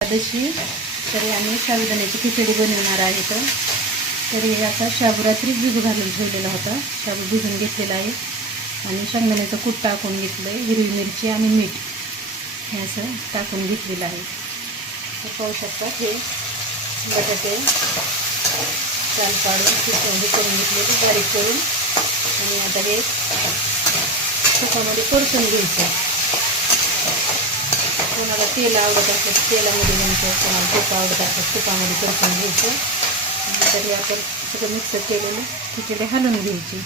एकादशी तरी आम्ही साबुदाण्याची खिचडी बनवणार आहे तर तरी असा शाबू रात्री भिजू घालून ठेवलेला होता. शाबू भिजून घेतलेला आहे. आणि शेंगदाण्याचं कूट टाकून घेतलं आहे हिरवी मिरची आणि मीठ. हे असं टाकून घेतलेलं आहे. तर पाहू शकता हे बटाटे चाल पाडून हे करून घेतलेले बारीक करून. आणि आता हे तुपामध्ये परतून घ्यायचं कोणाला तेल आवडत असेल तेलामध्ये घ्यायचं कोणाला तूप आवडत असेल तुपामध्ये परतून घ्यायचं. तरी आपण सगळं मिक्सर केलेलं खिचडी हलवून घ्यायची.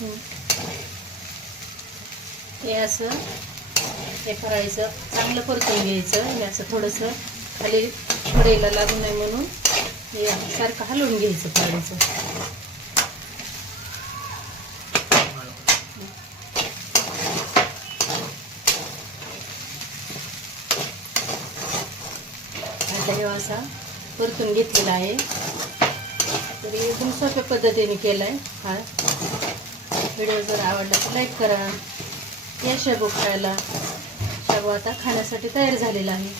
हो. हे. असं हे करायचं चांगलं परतून घ्यायचं असं थोडंसं खाली कढईला लागू नये म्हणून हे सारखं हलवून घ्यायचं पाण्याचं आता हे असा परतून घेतलेला आहे. तर एकदम सोप्या पद्धतीने केला आहे हा. व्हिडिओ जर आवडला तर लाईक करा. या शाबू खायला. शाबू आता खाण्यासाठी तयार झालेला आहे.